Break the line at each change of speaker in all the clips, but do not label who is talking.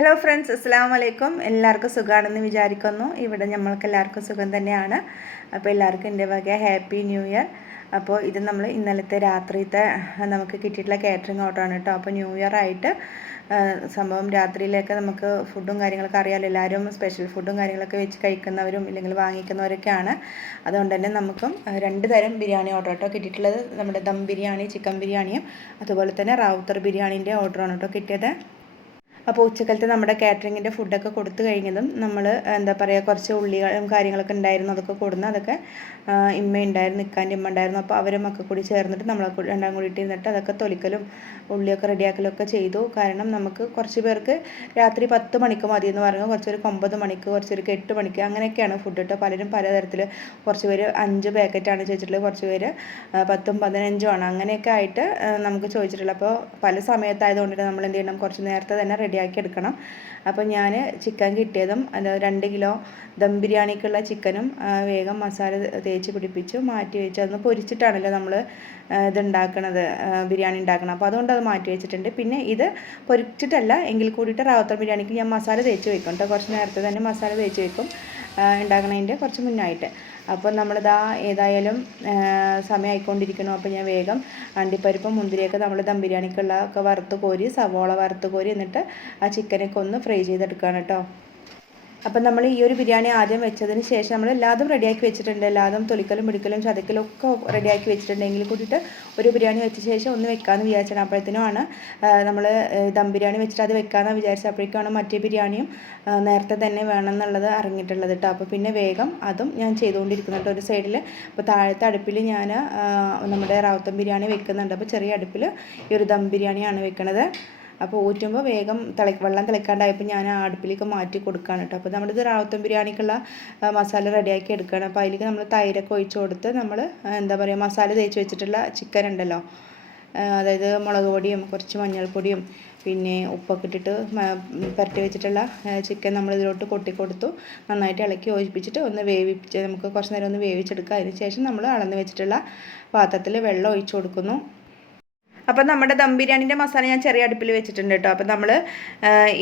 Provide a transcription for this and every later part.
Hello friends അസ്സാം വലൈക്കും എല്ലാവർക്കും സുഖമാണെന്ന് വിചാരിക്കുന്നു. ഇവിടെ നമ്മൾക്ക് എല്ലാവർക്കും സുഖം തന്നെയാണ്. അപ്പോൾ എല്ലാവർക്കും എന്റെ വക ഹാപ്പി ന്യൂ ഇയർ അപ്പോൾ ഇത് നമ്മൾ ഇന്നലത്തെ രാത്രിത്തെ നമുക്ക് കിട്ടിയിട്ടുള്ള കാറ്ററിംഗ് ഓർഡർ ആണ് കേട്ടോ. അപ്പോൾ ന്യൂ ഇയർ ആയിട്ട് സംഭവം രാത്രിയിലൊക്കെ നമുക്ക് ഫുഡും കാര്യങ്ങളൊക്കെ അറിയാമല്ലോ എല്ലാവരും സ്പെഷ്യൽ ഫുഡും കാര്യങ്ങളൊക്കെ വെച്ച് കഴിക്കുന്നവരും ഇല്ലെങ്കിൽ വാങ്ങിക്കുന്നവരൊക്കെയാണ്. അതുകൊണ്ട് തന്നെ നമുക്കും രണ്ട് തരം ബിരിയാണി ഓർഡർ കേട്ടോ കിട്ടിയിട്ടുള്ളത്. നമ്മുടെ ദം ബിരിയാണി ചിക്കൻ ബിരിയാണിയും അതുപോലെ തന്നെ റാവുത്തർ ബിരിയാണീന്റെ ഓർഡറാണ് കേട്ടോ കിട്ടിയത്. അപ്പോൾ ഉച്ചക്കലത്തെ നമ്മുടെ കാറ്ററിങ്ങിന്റെ ഫുഡൊക്കെ കൊടുത്തു കഴിഞ്ഞതും നമ്മൾ എന്താ പറയുക കുറച്ച് ഉള്ളികളും കാര്യങ്ങളൊക്കെ ഉണ്ടായിരുന്നു അതൊക്കെ കൊടുന്ന് അതൊക്കെ ഇമ്മ ഉണ്ടായിരുന്നു നിൽക്കാന്റെ ഇമ്മ ഉണ്ടായിരുന്നു അപ്പോൾ അവരും ഒക്കെ കൂടി ചേർന്നിട്ട് നമ്മളെ രണ്ടാം കൂടി ഇരുന്നിട്ട് അതൊക്കെ തൊലിക്കലും ഉള്ളിയൊക്കെ റെഡിയാക്കലൊക്കെ ചെയ്തു. കാരണം നമുക്ക് കുറച്ച് പേർക്ക് രാത്രി പത്ത് മണിക്ക് മതി എന്ന് പറഞ്ഞു. കുറച്ചൊരു ഒമ്പത് മണിക്ക് കുറച്ചൊരു എട്ട് മണിക്ക് അങ്ങനെയൊക്കെയാണ് ഫുഡ് കേട്ടോ പലരും പലതരത്തിൽ കുറച്ച് പേര് അഞ്ച് പാക്കറ്റാണ് ചോദിച്ചിട്ടുള്ളത്. കുറച്ച് പേര് പത്തും പതിനഞ്ചും ആണ്. അങ്ങനെയൊക്കെ ആയിട്ട് നമുക്ക് ചോദിച്ചിട്ടുള്ളത്. അപ്പോൾ പല സമയത്തായതുകൊണ്ട് നമ്മൾ എന്ത് ചെയ്യണം? കുറച്ച് നേരത്തെ തന്നെ റെഡിയാക്കി എടുക്കണം. അപ്പോൾ ഞാൻ ചിക്കൻ കിട്ടിയതും രണ്ട് കിലോ ദം ബിരിയാണിക്കുള്ള ചിക്കനും വേഗം മസാല തേച്ച് പിടിപ്പിച്ചു മാറ്റി വെച്ച് അതൊന്ന് പൊരിച്ചിട്ടാണല്ലോ നമ്മൾ ഇത് ഉണ്ടാക്കണത് ആ, ബിരിയാണി ഉണ്ടാക്കണം അപ്പോൾ അതുകൊണ്ട് അത് മാറ്റി വെച്ചിട്ടുണ്ട്. പിന്നെ ഇത് പൊരിച്ചിട്ടല്ല എങ്കിൽ കൂടിയിട്ട് റാവത്തർ ബിരിയാണിക്ക് ഞാൻ മസാല തേച്ച് വെക്കും കേട്ടോ കുറച്ച് നേരത്തെ തന്നെ മസാല തേച്ച് വെക്കും ഉണ്ടാക്കണതിന്റെ കുറച്ച് മുന്നായിട്ട്. അപ്പോൾ നമ്മളിതാ ഏതായാലും സമയമായിക്കൊണ്ടിരിക്കണം അപ്പോൾ ഞാൻ വേഗം അണ്ടിപ്പരിപ്പും മുന്തിരിയൊക്കെ നമ്മൾ ദം ബിരിയാണിക്കുള്ള ഒക്കെ വറുത്ത് കോരി സവോള വറുത്ത് കോരി എന്നിട്ട് ആ ചിക്കനൊക്കെ ഒന്ന് ഫ്രൈ ചെയ്തെടുക്കുകയാണ് കേട്ടോ അപ്പം നമ്മൾ ഈ ഒരു ബിരിയാണി ആദ്യം വെച്ചതിന് ശേഷം നമ്മൾ എല്ലാതും റെഡിയാക്കി വെച്ചിട്ടുണ്ട്. എല്ലാതും തൊലിക്കലും പിടിക്കലും ചതക്കലും ഒക്കെ റെഡിയാക്കി വെച്ചിട്ടുണ്ടെങ്കിൽ കൂടിയിട്ട് ഒരു ബിരിയാണി വെച്ച ശേഷം ഒന്ന് വെക്കാമെന്ന് വിചാരിച്ചാണ്. അപ്പോഴത്തേനുമാണ് നമ്മൾ ദം ബിരിയാണി വെച്ചിട്ട് അത് വെക്കാമെന്ന് വിചാരിച്ചത് അപ്പോഴേക്കാണ് മറ്റേ ബിരിയാണിയും നേരത്തെ തന്നെ വേണം എന്നുള്ളത് അറിഞ്ഞിട്ടുള്ളത് കേട്ടോ. അപ്പോൾ പിന്നെ വേഗം അതും ഞാൻ ചെയ്തുകൊണ്ടിരിക്കുന്നുണ്ട്. ഒരു സൈഡിൽ അപ്പോൾ താഴത്തെ അടുപ്പിൽ ഞാൻ നമ്മുടെ റാവുത്തം ബിരിയാണി വെക്കുന്നുണ്ട്. അപ്പോൾ ചെറിയ അടുപ്പിൽ ഈ ഒരു ദം ബിരിയാണിയാണ് വെക്കുന്നത് അപ്പോൾ ഊറ്റുമ്പോൾ വേഗം തിള വെള്ളം തിളക്കാണ്ടായപ്പോൾ ഞാൻ ആ അടുപ്പിലേക്ക് മാറ്റി കൊടുക്കുകയാണ് കേട്ടോ അപ്പോൾ നമ്മളിത് റാവത്തം ബിരിയാണിക്കുള്ള മസാല റെഡിയാക്കി എടുക്കുകയാണ് അപ്പോൾ അതിലേക്ക് നമ്മൾ തൈരൊക്കെ ഒഴിച്ച് കൊടുത്ത് നമ്മൾ എന്താ പറയുക മസാല തേച്ച് വെച്ചിട്ടുള്ള ചിക്കൻ ഉണ്ടല്ലോ അതായത് മുളക് പൊടിയും കുറച്ച് മഞ്ഞൾപ്പൊടിയും പിന്നെ ഉപ്പൊക്കെ ഇട്ടിട്ട് പുരട്ടി വെച്ചിട്ടുള്ള ചിക്കൻ നമ്മൾ ഇതിലോട്ട് കൊട്ടി കൊടുത്തു. നന്നായിട്ട് ഇളക്കി യോജിപ്പിച്ചിട്ട് ഒന്ന് വേവിച്ച് നമുക്ക് കുറച്ച് നേരം ഒന്ന് വേവിച്ചെടുക്കുക അതിന് ശേഷം നമ്മൾ അളന്ന് വെച്ചിട്ടുള്ള പാത്രത്തിൽ വെള്ളം ഒഴിച്ച് കൊടുക്കുന്നു. അപ്പോൾ നമ്മുടെ ദം ബിരിയാണിന്റെ മസാല ഞാൻ ചെറിയ അടുപ്പിൽ വെച്ചിട്ടുണ്ട് കേട്ടോ. അപ്പം നമ്മൾ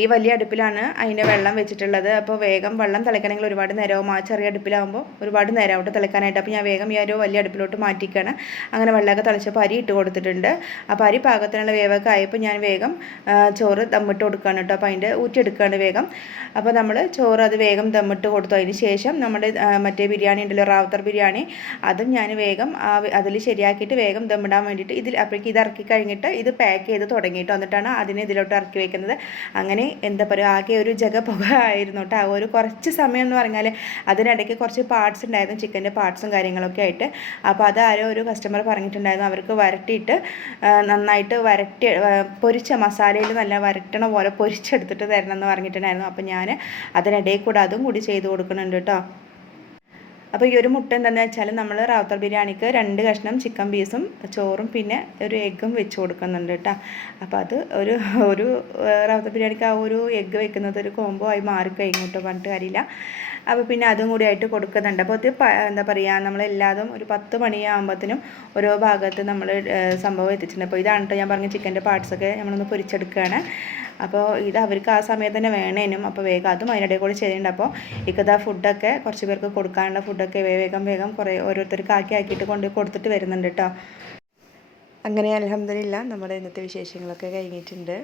ഈ വലിയ അടുപ്പിലാണ് അതിന്റെ വെള്ളം വെച്ചിട്ടുള്ളത്. അപ്പോൾ വേഗം വെള്ളം തിളക്കണമെങ്കിൽ ഒരുപാട് നേരവും ആ ചെറിയ അടുപ്പിലാകുമ്പോൾ ഒരുപാട് നേരമായിട്ട് തിളക്കാനായിട്ട്. അപ്പോൾ ഞാൻ വേഗം ഈ ഒരു വലിയ അടുപ്പിലോട്ട് മാറ്റിക്കാണ്. അങ്ങനെ വെള്ളമൊക്കെ തിളച്ചപ്പോൾ അരി ഇട്ട് കൊടുത്തിട്ടുണ്ട്. അപ്പോൾ അരി പാകത്തിനുള്ള വേവൊക്കെ ആയപ്പോൾ ഞാൻ വേഗം ചോറ് ദമ്മിട്ട് കൊടുക്കുകയാണ് കേട്ടോ. അപ്പോൾ അതിന്റെ ഊറ്റിയെടുക്കുകയാണ് വേഗം. അപ്പോൾ നമ്മൾ ചോറ് അത് വേഗം ദമ്മിട്ട് കൊടുത്തു. അതിന് ശേഷം നമ്മുടെ മറ്റേ ബിരിയാണി ഉണ്ടല്ലോ റാവത്തർ ബിരിയാണി. അതും ഞാൻ വേഗം അതിൽ ശരിയാക്കിയിട്ട് വേഗം ദമ്മിടാൻ വേണ്ടിയിട്ട് ഇതിൽ അപ്പോഴേക്ക് ഇത് ഇറക്കി കഴിഞ്ഞിട്ട് ഇത് പാക്ക് ചെയ്ത് തുടങ്ങിയിട്ട്. വന്നിട്ടാണ് അതിനെ ഇതിലോട്ട് ഇറക്കി വെക്കുന്നത്. അങ്ങനെ എന്താ പറയുക ആകെ ഒരു ജഗ പുക ആയിരുന്നു കേട്ടോ. ഒരു കുറച്ച് സമയം എന്ന് പറഞ്ഞാൽ അതിനിടയ്ക്ക് കുറച്ച് പാർട്സ് ഉണ്ടായിരുന്നു ചിക്കന്റെ പാർട്സും കാര്യങ്ങളൊക്കെ ആയിട്ട്. അപ്പോൾ അത് ആരോ ഒരു കസ്റ്റമർ പറഞ്ഞിട്ടുണ്ടായിരുന്നു അവർക്ക് വരട്ടിയിട്ട് നന്നായിട്ട് വരട്ടി പൊരിച്ച മസാലയിൽ നല്ല വരട്ടണ പോലെ പൊരിച്ചെടുത്തിട്ട് തരണം എന്ന് പറഞ്ഞിട്ടുണ്ടായിരുന്നു. അപ്പോൾ ഞാൻ അതിനിടയിൽ കൂടെ അതും കൂടി ചെയ്ത് കൊടുക്കുന്നുണ്ട് കേട്ടോ. അപ്പോൾ ഈ ഒരു മുട്ട എന്താണെന്ന് വെച്ചാൽ നമ്മൾ റാവുത്തർ ബിരിയാണിക്ക് രണ്ട് കഷ്ണം ചിക്കൻ പീസും ചോറും പിന്നെ ഒരു എഗ്ഗും വെച്ച് കൊടുക്കുന്നുണ്ട് കേട്ടോ. അപ്പോൾ അത് ഒരു ഒരു റാവുത്തർ ബിരിയാണിക്ക് ആ ഒരു എഗ്ഗ് വെക്കുന്നത് ഒരു കോംബോ ആയി മാറിക്കഴിഞ്ഞു കേട്ടോ പറഞ്ഞിട്ട് കാര്യമില്ല അപ്പോൾ പിന്നെ അതും കൂടി ആയിട്ട് കൊടുക്കുന്നുണ്ട്. അപ്പോൾ ഇത് എന്താ പറയുക നമ്മളെല്ലാതും ഒരു പത്ത് മണിയാകുമ്പോഴത്തേനും ഓരോ ഭാഗത്ത് നമ്മൾ സംഭവം എത്തിച്ചിട്ടുണ്ട്. അപ്പോൾ ഇതാണ് കേട്ടോ ഞാൻ പറഞ്ഞ ചിക്കന്റെ പാർട്സൊക്കെ നമ്മളൊന്ന് പൊരിച്ചെടുക്കുകയാണ് അപ്പോൾ ഇത് അവർക്ക് ആ സമയത്ത് തന്നെ വേണേനും. അപ്പോൾ വേഗം അതും അതിനിടയിൽ കൂടി ചെയ്യുന്നുണ്ട് അപ്പോൾ ഇക്കതാ ഫുഡൊക്കെ കുറച്ച് പേർക്ക് കൊടുക്കാനുള്ള ഫുഡൊക്കെ വേഗം വേഗം കുറേ ഓരോരുത്തർക്ക് ആക്കി ആക്കിയിട്ട് കൊണ്ട് കൊടുത്തിട്ട് വരുന്നുണ്ട് കേട്ടോ അങ്ങനെ അലഹമില്ല നമ്മുടെ ഇന്നത്തെ വിശേഷങ്ങളൊക്കെ കഴിഞ്ഞിട്ടുണ്ട്.